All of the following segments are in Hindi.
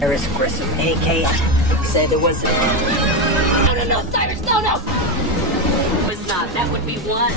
Cyrus aggressive AK. Say there was No, Cyrus, no. Was not. That would be one.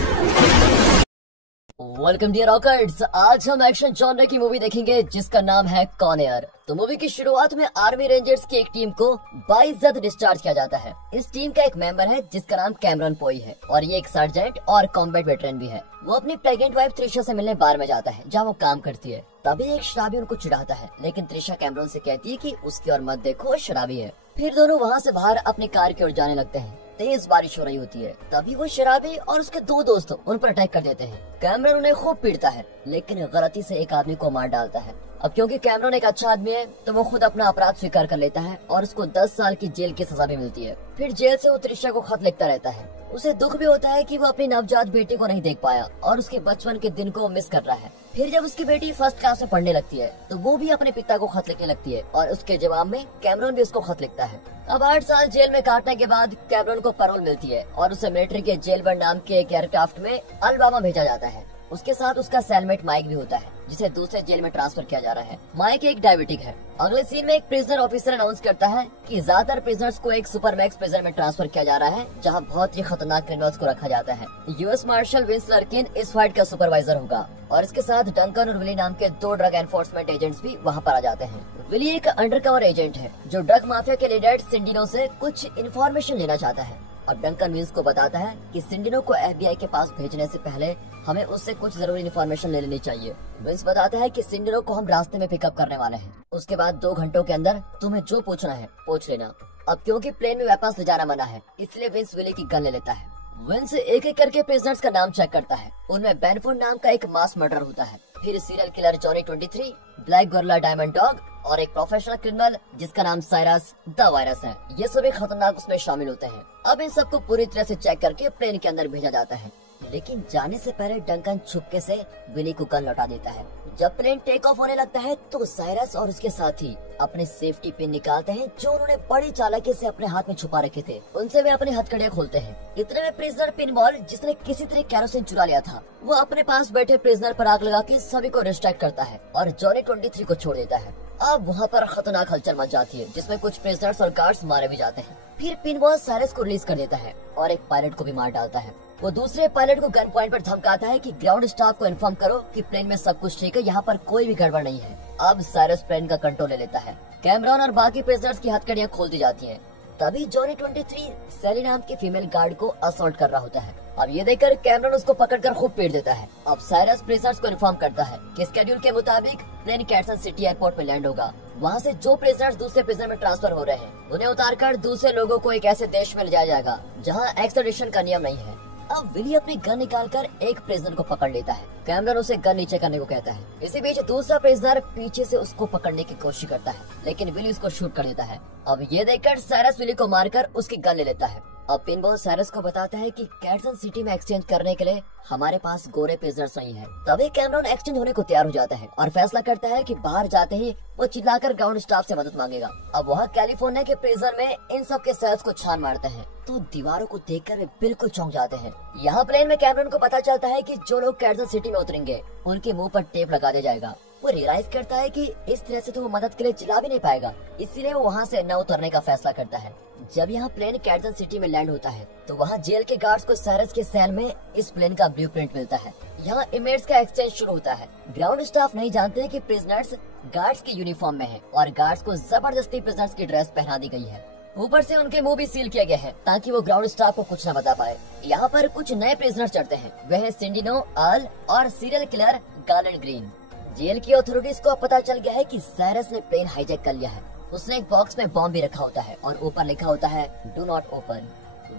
Welcome dear rockers. आज हम एक्शन जॉनर की मूवी देखेंगे जिसका नाम है कौन एयर। तो मूवी की शुरुआत में आर्मी रेंजर्स की एक टीम को बाइज्जत डिस्चार्ज किया जाता है। इस टीम का एक मेंबर है जिसका नाम कैमरन पोई है और ये एक सर्जेंट और कॉम्बैट वेटरन भी है। वो अपनी प्रेग्नेंट वाइफ त्रिशा से मिलने बार में जाता है जहाँ वो काम करती है। तभी एक शराबी उनको चिढ़ाता है, लेकिन त्रिशा कैमरन से कहती है कि उसकी ओर मत देखो, शराबी है। फिर दोनों वहाँ से बाहर अपनी कार की ओर जाने लगते हैं। तेज बारिश हो रही होती है। तभी वो शराबी और उसके दो दोस्त उन पर अटैक कर देते हैं। कैमरन उन्हें खूब पीटता है, लेकिन गलती से एक आदमी को मार डालता है। अब क्योंकि कैमरन एक अच्छा आदमी है तो वो खुद अपना अपराध स्वीकार कर लेता है और उसको 10 साल की जेल की सजा भी मिलती है। फिर जेल से वो त्रिशा को खत लिखता रहता है। उसे दुख भी होता है कि वो अपनी नवजात बेटी को नहीं देख पाया और उसके बचपन के दिन को मिस कर रहा है। फिर जब उसकी बेटी फर्स्ट क्लास में पढ़ने लगती है तो वो भी अपने पिता को खत लिखने लगती है और उसके जवाब में कैमरन भी उसको खत लिखता है। अब 8 साल जेल में काटने के बाद कैमरन को पैरोल मिलती है और उसे मिलिट्री के जेलबर्ड नाम के एक एयरक्राफ्ट में अलबामा भेजा जाता है। उसके साथ उसका सेलमेट माइक भी होता है जिसे दूसरे जेल में ट्रांसफर किया जा रहा है। माइक एक डायबिटिक है। अगले सीन में एक प्रिजनर ऑफिसर अनाउंस करता है कि ज्यादातर प्रिजनर्स को एक सुपरमैक्स प्रिजन में ट्रांसफर किया जा रहा है जहां बहुत ही खतरनाक क्रिमिनल्स को रखा जाता है। यूएस मार्शल विंस लर्किन इस फाइट का सुपरवाइजर होगा और इसके साथ डंकन और विली नाम के 2 ड्रग एनफोर्समेंट एजेंट्स भी वहाँ पर आ जाते हैं। विली एक अंडरकवर एजेंट है जो ड्रग माफिया के लीडर सिंडिनो से कुछ इन्फॉर्मेशन लेना चाहता है और डंकन विंस को बताता है कि सिंडिनो को एफबीआई के पास भेजने से पहले हमें उससे कुछ जरूरी इन्फॉर्मेशन ले लेनी चाहिए। विंस बताता है कि सिंडिनो को हम रास्ते में पिकअप करने वाले हैं। उसके बाद 2 घंटों के अंदर तुम्हें जो पूछना है पूछ लेना। अब क्योंकि प्लेन में वापस ले जाना मना है इसलिए विंस विली की गन ले लेता है। विंस एक एक करके प्रिजनर्स का नाम चेक करता है। उनमें बेनफोर्ड नाम का एक मास मर्डर होता है, फिर serial killer Johnny 23, black gorilla diamond dog और एक प्रोफेशनल क्रिमिनल जिसका नाम साइरस द वायरस है। ये सभी खतरनाक उसमें शामिल होते हैं। अब इन सबको पूरी तरह से चेक करके प्लेन के अंदर भेजा जाता है, लेकिन जाने से पहले डंकन छुपके से विली को गन लौटा देता है। जब प्लेन टेक ऑफ होने लगता है तो साइरस और उसके साथी अपने सेफ्टी पिन निकालते हैं जो उन्होंने बड़ी चालाकी से अपने हाथ में छुपा रखे थे। उनसे वे अपनी हथकड़ियां खोलते हैं। इतने में प्रिजनर पिनबॉल जिसने किसी तरह कैरोसिन चुरा लिया था वो अपने पास बैठे प्रिजनर पर आग लगा के सभी को डिस्ट्रैक्ट करता है और जॉनी 23 को छोड़ देता है। अब वहाँ पर खतरनाक हलचल मच जाती है जिसमें कुछ प्रिजनर्स और गार्ड्स मारे भी जाते हैं। फिर पिनबॉल साइरस को रिलीज कर देता है और एक पायलट को भी मार डालता है। वो दूसरे पायलट को गन पॉइंट पर धमकाता है कि ग्राउंड स्टाफ को इन्फॉर्म करो कि प्लेन में सब कुछ ठीक है, यहाँ पर कोई भी गड़बड़ नहीं है। अब साइरस प्लेन का कंट्रोल ले लेता है। कैमरन और बाकी प्रिजनर्स की हथकड़ियां खोल दी जाती हैं। तभी जॉनी 23 सैली नाम की फीमेल गार्ड को असॉल्ट कर रहा होता है। अब ये देखकर कैमरन उसको पकड़कर खूब पीट देता है। अब साइरस प्रिजनर्स को इन्फॉर्म करता है कि स्केड्यूल के मुताबिक प्लेन कैटसन सिटी एयरपोर्ट में लैंड होगा। वहाँ से जो प्रिजनर्स दूसरे प्रिजन में ट्रांसफर हो रहे हैं उन्हें उतारकर दूसरे लोगों को एक ऐसे देश में ले जाया जाएगा जहाँ एक्सट्राडिशन का नियम नहीं है। अब विली अपनी गन निकालकर एक प्रिजनर को पकड़ लेता है। कैमरन उसे गन नीचे करने को कहता है। इसी बीच दूसरा प्रिजनर पीछे से उसको पकड़ने की कोशिश करता है, लेकिन विली उसको शूट कर देता है। अब ये देखकर साइरस विली को मारकर उसकी गन ले लेता है। अब पिनबॉल साइरस को बताता है कि कैटसन सिटी में एक्सचेंज करने के लिए हमारे पास गोरे प्रिजनर्स नहीं है। तभी कैमरन एक्सचेंज होने को तैयार हो जाता है और फैसला करता है कि बाहर जाते ही वो चिल्लाकर ग्राउंड स्टाफ से मदद मांगेगा। अब वहाँ कैलिफोर्निया के प्रिजन में इन सब के सेल्स को छान मारते हैं तो दीवारों को देखकर वे बिल्कुल चौंक जाते हैं। यहाँ प्लेन में कैमरन को पता चलता है कि जो लोग कैटसन सिटी में उतरेंगे उनके मुंह पर टेप लगा दिया जाएगा। वो रियलाइज करता है कि इस तरह से तो वो मदद के लिए चिल्ला भी नहीं पाएगा, इसीलिए वो वहाँ से न उतरने का फैसला करता है। जब यहाँ प्लेन कैटसन सिटी में लैंड होता है तो वहाँ जेल के गार्ड्स को साइरस के सेल में इस प्लेन का ब्लूप्रिंट मिलता है। यहाँ इमेज का एक्सचेंज शुरू होता है। ग्राउंड स्टाफ नहीं जानते कि प्रिजनर्स गार्ड्स की यूनिफॉर्म में है और गार्ड्स को जबरदस्ती प्रिजनर्स की ड्रेस पहना दी गई है। ऊपर से उनके मुंह भी सील किए गए हैं ताकि वो ग्राउंड स्टाफ को कुछ न बता पाए। यहाँ पर कुछ नए प्रिजनर्स चढ़ते हैं। वे हैं सिंडिनो, अर्ल और serial killer Garland Green. Jail की अथॉरिटीज को पता चल गया है कि साइरस ने प्लेन हाईजैक कर लिया है। उसने एक बॉक्स में बॉम्ब भी रखा होता है और ऊपर लिखा होता है डू नॉट ओपन।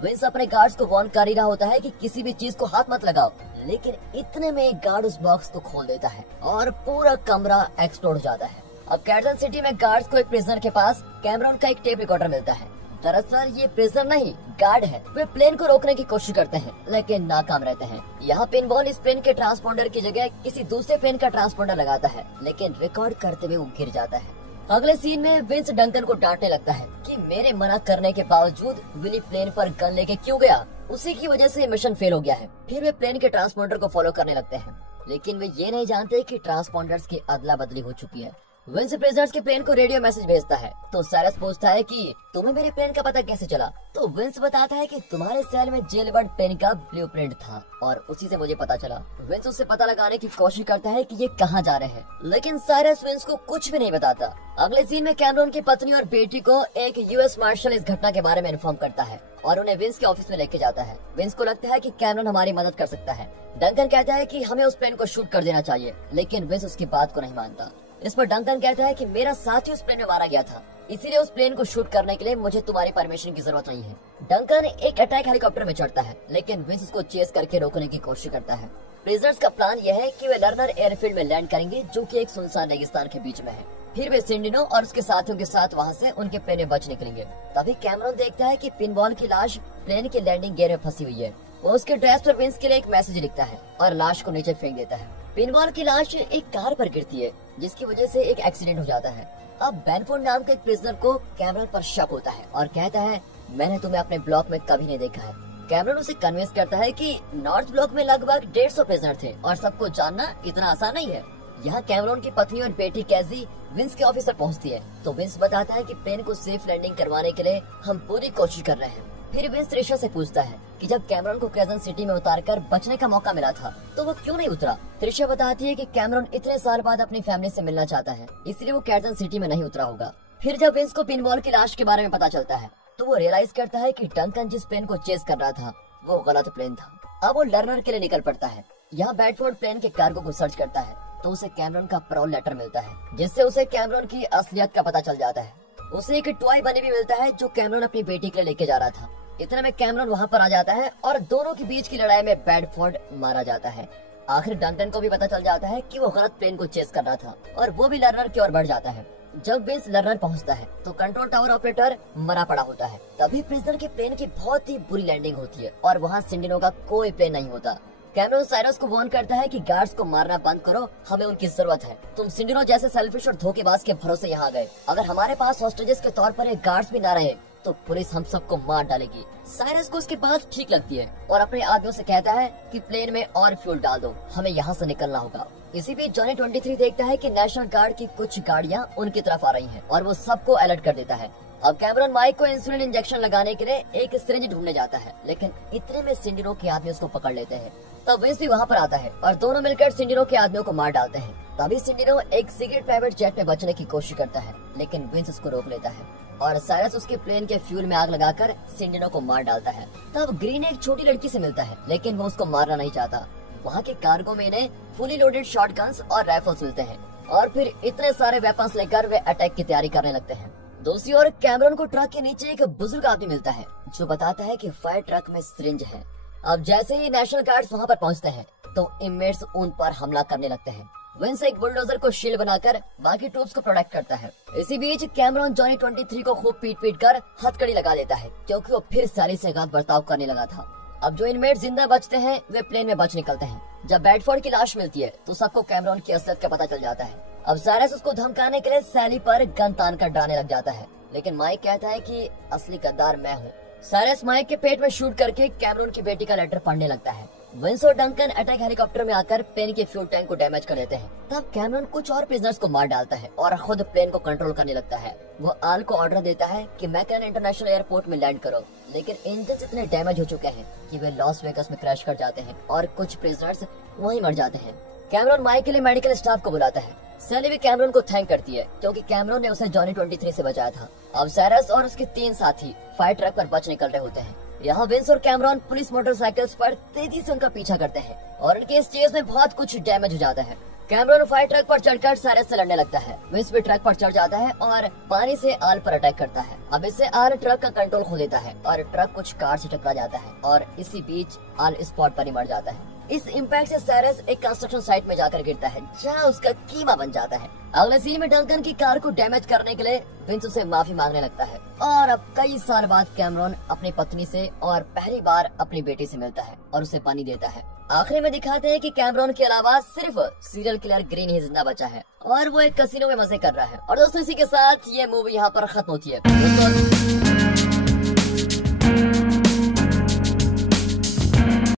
विंस अपने गार्ड्स को वार्न कर ही रहा होता है कि किसी भी चीज को हाथ मत लगाओ, लेकिन इतने में एक गार्ड उस बॉक्स को खोल देता है और पूरा कमरा एक्सप्लोड हो जाता है। अब कैटसन सिटी में गार्ड्स को एक प्रिजनर के पास कैमरन का एक टेप रिकॉर्डर मिलता है। दरअसल ये प्रिजनर नहीं गार्ड है। वे प्लेन को रोकने की कोशिश करते हैं लेकिन नाकाम रहते हैं। यहाँ पिनबॉल इस प्लेन के ट्रांसपोंडर की जगह किसी दूसरे प्लेन का ट्रांसपोंडर लगाता है, लेकिन रिकॉर्ड करते हुए वो गिर जाता है। अगले सीन में विंस डंकन को डांटने लगता है कि मेरे मना करने के बावजूद विली प्लेन पर गन लेके क्यों गया, उसी की वजह से मिशन फेल हो गया है। फिर वे प्लेन के ट्रांसपोंडर को फॉलो करने लगते हैं, लेकिन वे ये नहीं जानते कि ट्रांसपोंडर्स की अदला बदली हो चुकी है। विंस प्रिजनर्स के प्लेन को रेडियो मैसेज भेजता है तो साइरस पूछता है कि तुम्हें मेरे प्लेन का पता कैसे चला। तो विंस बताता है कि तुम्हारे सेल में जेलबर्ड प्लेन का ब्लूप्रिंट था और उसी से मुझे पता चला। विंस उससे पता लगाने की कोशिश करता है कि ये कहाँ जा रहे हैं, लेकिन साइरस विंस को कुछ भी नहीं बताता। अगले सीन में कैमरॉन की पत्नी और बेटी को एक यूएस मार्शल इस घटना के बारे में इन्फॉर्म करता है और उन्हें विंस के ऑफिस में लेके जाता है। विंस को लगता है कि कैमरॉन हमारी मदद कर सकता है। डंकन कहता है कि हमें उस प्लेन को शूट कर देना चाहिए, लेकिन विंस उसकी बात को नहीं मानता। इस पर डंकन कहता है कि मेरा साथी उस प्लेन में मारा गया था, इसीलिए उस प्लेन को शूट करने के लिए मुझे तुम्हारी परमिशन की जरूरत नहीं है। डंकन एक अटैक हेलीकॉप्टर में चढ़ता है, लेकिन विंस उसको चेस करके रोकने की कोशिश करता है। प्रिजनर्स का प्लान यह है कि वे लर्नर एयरफील्ड में लैंड करेंगे, जो कि एक सुनसान रेगिस्तान के बीच में है। फिर वे सिंडिनो और उसके साथियों के साथ वहां से उनके प्लेन में बच निकलेंगे। तभी कैमरॉन देखता है कि पिनबॉल की लाश प्लेन के लैंडिंग गियर में फंसी हुई है। वो उसके ड्रेस पर विंस के लिए एक मैसेज लिखता है और लाश को नीचे फेंक देता है। पिनबॉल की लाश एक कार पर गिरती है, जिसकी वजह से एक एक्सीडेंट हो जाता है। अब बेनफोर्ड नाम के एक प्रिजनर को कैमरॉन पर शक होता है और कहता है मैंने तुम्हें अपने ब्लॉक में कभी नहीं देखा है। कैमरॉन उसे कन्विंस करता है कि नॉर्थ ब्लॉक में लगभग 150 प्रिजनर थे और सबको जानना इतना आसान नहीं है। यहाँ कैमरॉन की पत्नी और बेटी कैजी विंस के ऑफिस पर पहुँचती है तो विंस बताता है कि प्लेन को सेफ लैंडिंग करवाने के लिए हम पूरी कोशिश कर रहे हैं। फिर विंस त्रिशा से पूछता है कि जब कैमरॉन को क्रेजेंट सिटी में उतारकर बचने का मौका मिला था तो वो क्यों नहीं उतरा। त्रिशा बताती है कि कैमरॉन इतने साल बाद अपनी फैमिली से मिलना चाहता है, इसलिए वो क्रेजेंट सिटी में नहीं उतरा होगा। फिर जब विंस को पिनबॉल की लाश के बारे में पता चलता है तो वो रियलाइज करता है कि डंकन जिस प्लेन को चेस कर रहा था वो गलत प्लेन था। अब वो लर्नर के लिए निकल पड़ता है। यहाँ बेडफोर्ड प्लेन के कार्गो को सर्च करता है तो उसे कैमरॉन का पैरोल लेटर मिलता है, जिससे उसे कैमरॉन की असलियत का पता चल जाता है। उसे एक टॉय बनी भी मिलता है जो कैमरॉन अपनी बेटी के लिए लेके जा रहा था। इतने में कैमरॉन वहाँ पर आ जाता है और दोनों के बीच की लड़ाई में बेडफोर्ड मारा जाता है। आखिर डंकन को भी पता चल जाता है कि वो गलत प्लेन को चेस कर रहा था और वो भी लर्नर की ओर बढ़ जाता है। जब विंस लर्नर पहुंचता है तो कंट्रोल टावर ऑपरेटर मरा पड़ा होता है। तभी प्रिजनर के प्लेन की बहुत ही बुरी लैंडिंग होती है और वहाँ सिंडिनो का कोई प्लेन नहीं होता। कैमरॉन साइरस को वार्न करता है कि गार्ड्स को मारना बंद करो, हमें उनकी जरूरत है। तुम सिंडिनो जैसे सेल्फिश और धोखेबाज के भरोसे यहाँ गए। अगर हमारे पास हॉस्टेजेस के तौर पर एक गार्ड्स भी न रहे तो पुलिस हम सबको मार डालेगी। साइरस को उसकी बात ठीक लगती है और अपने आदमियों से कहता है कि प्लेन में और फ्यूल डाल दो, हमें यहाँ से निकलना होगा। इसी बीच जॉनी 23 देखता है कि नेशनल गार्ड की कुछ गाड़ियाँ उनकी तरफ आ रही हैं और वो सबको अलर्ट कर देता है। अब कैमरॉन माइक को इंसुलिन इंजेक्शन लगाने के लिए एक सिरिंज ढूंढने जाता है, लेकिन इतने में सिंडिनो के आदमी उसको पकड़ लेते हैं। तब विंस भी वहाँ पर आता है और दोनों मिलकर सिंडिनो के आदमियों को मार डालते हैं। तभी सिंडिनो एक सीक्रेट प्राइवेट जेट में बचने की कोशिश करता है, लेकिन विंस उसको रोक लेता है और साइरस उसके प्लेन के फ्यूल में आग लगाकर सिंडिनो को मार डालता है। तब ग्रीन एक छोटी लड़की से मिलता है, लेकिन वो उसको मारना नहीं चाहता। वहाँ के कार्गो में इन्हें फुली लोडेड शॉटगन्स और राइफल्स मिलते हैं और फिर इतने सारे वेपन्स लेकर वे अटैक की तैयारी करने लगते हैं। दूसरी ओर कैमरॉन को ट्रक के नीचे एक बुजुर्ग आदमी मिलता है जो बताता है कि फायर ट्रक में सिरिंज है। अब जैसे ही नेशनल गार्ड्स वहाँ पर पहुँचते हैं तो इनमेट्स उन पर हमला करने लगते हैं। विंस एक बुलडोजर को शील्ड बनाकर बाकी ट्रूप्स को प्रोटेक्ट करता है। इसी बीच कैमरॉन जॉनी 23 को खूब पीट कर हथकड़ी लगा देता है, क्योंकि वो फिर सारी से गलत बर्ताव करने लगा था। अब जो इनमेट जिंदा बचते हैं वे प्लेन में बच निकलते हैं। जब बेडफोर्ड की लाश मिलती है तो सबको कैमरॉन की असलियत का पता चल जाता है। अब साइरस उसको धमकाने के लिए सैली पर गन तान कर डराने लग जाता है, लेकिन माइक कहता है कि असली गद्दार मैं हूँ। साइरस माइक के पेट में शूट करके कैमरॉन की बेटी का लेटर पढ़ने लगता है। विंस और डंकन अटैक हेलीकॉप्टर में आकर प्लेन के फ्यूल टैंक को डैमेज कर देते हैं। तब कैमरॉन कुछ और प्रिजनर्स को मार डालता है और खुद प्लेन को कंट्रोल करने लगता है। वो आल को ऑर्डर देता है कि मैकलन इंटरनेशनल एयरपोर्ट में लैंड करो, लेकिन इंजन इतने डैमेज हो चुके हैं कि वे लॉस वेगस में क्रैश कर जाते हैं और कुछ प्रिजनर्स वहीं मर जाते हैं। कैमरॉन माइक के लिए मेडिकल स्टाफ को बुलाता है। सैली भी कैमरॉन को थैंक करती है, क्योंकि कैमरॉन ने उसे जॉनी 23 से बचाया था। अब साइरस और उसके 3 साथी फायर ट्रक पर बच निकल रहे होते हैं। यहाँ विंस और कैमरॉन पुलिस मोटरसाइकिल्स पर तेजी से उनका पीछा करते हैं और उनके इस चेज में बहुत कुछ डैमेज हो जाता है। कैमरॉन फायर ट्रक पर चढ़कर साइरस से लड़ने लगता है। विंस भी ट्रक पर चढ़ जाता है और पानी से आल पर अटैक करता है। अब इससे आल ट्रक का कंट्रोल खो देता है और ट्रक कुछ कार से टकरा जाता है और इसी बीच आल स्पॉट पर ही मर जाता है। इस इम्पैक्ट से साइरस एक कंस्ट्रक्शन साइट में जाकर गिरता है, जहाँ उसका कीमा बन जाता है। अगले सीन में डंकन की कार को डैमेज करने के लिए विंस उसे माफी मांगने लगता है और अब कई साल बाद कैमरॉन अपनी पत्नी से और पहली बार अपनी बेटी से मिलता है और उसे पानी देता है। आखिरी में दिखाते हैं कि कैमरॉन के अलावा सिर्फ सीरियल किलर ग्रीन ही जिंदा बचा है और वो एक कसिनो में मजे कर रहा है। और दोस्तों इसी के साथ ये मूवी यहाँ पर खत्म होती है।